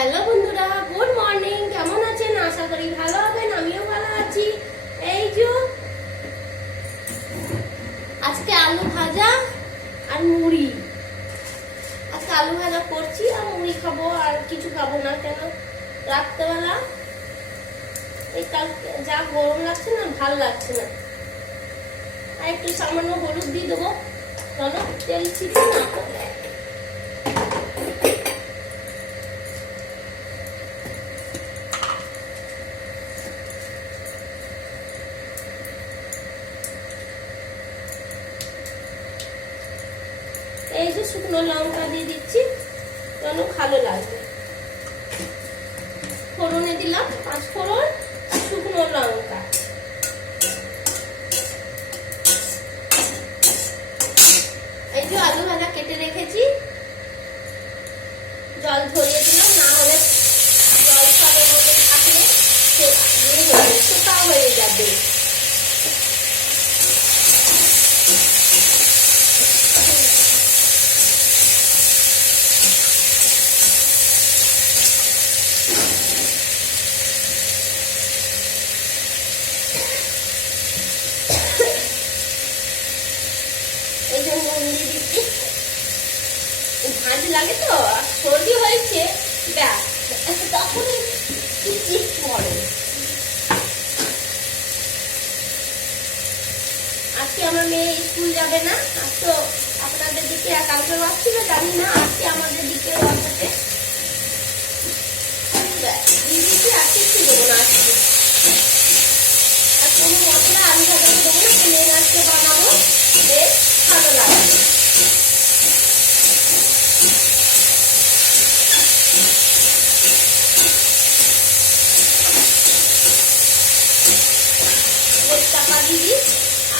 Hello বন্ধুরা, good morning. কেমন আছেন? আশা করি ভালো হবেন। আমিও ভালো আছি। এই যে আজকে আলু ভাজা আর মুড়ি। আজকে আলু ভাজা করছি আর মুড়ি খাবো, আর কিছু খাবো না। কেন রাত্রেবেলা এই কালকে যা গরম লাগছে না, ভাল লাগছে না। আর একটু সামান্য হলুদ দিয়ে দেবো, কেন তেল ছিটে না। এই যে শুকনো লঙ্কা দিয়ে দিচ্ছি, যেন ভালো লাগবে। ফোড়নে দিলাম 5 ফোড়ন আর শুকনো লঙ্কা। এই যে আলু ভাজা কেটে রেখেছি, জল ঝরিয়ে দিলাম, না হলে জল সবের মধ্যে থাকলে শুকা হয়ে যাবে। এই যে নুন দিয়ে দিচ্ছি, ভাঁজ লাগে তো, সর্দি হয়েছে, ব্যাস তখন চিপ পড়ে। আজকে আমার মেয়ে স্কুল যাবে না। আজ তো আপনাদের দিকে কালকে রথ ছিল, জানি না। আজকে আমাদের দিকে রথ আছে। দিয়ে দিচ্ছি, আর কিছু দেবো না আজকে। আর কোনো মশলা আলু ভাজা দেবো না, প্লেন আজকে বানাবো, বেশ ভালো লাগবে। চাপা দিয়ে দিই,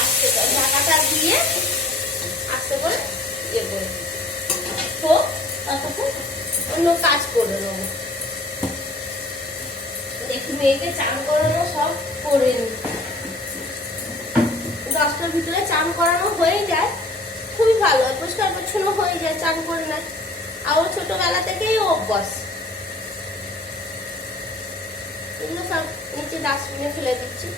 আস্তে করে ঢাকাটা দিয়ে আস্তে করে ইয়ে করে হোক, ততক্ষণ অন্য কাজ করে নেবো। দেখি মেয়েকে চান করানো সব করে নি, 10টার ভিতরে চান করানো হয়ে যায়, খুবই ভালো, পরিষ্কার পরিচ্ছন্ন হয়ে যায়, চান করে নেয়। আর ও ছোটবেলা থেকেই অভ্যাস। এগুলো সব নিচে ডাস্টবিনে ফেলে দিচ্ছি।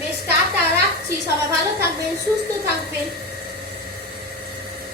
বেশ, টাটা, রাখছি। সবাই ভালো থাকবেন, সুস্থ থাকবেন।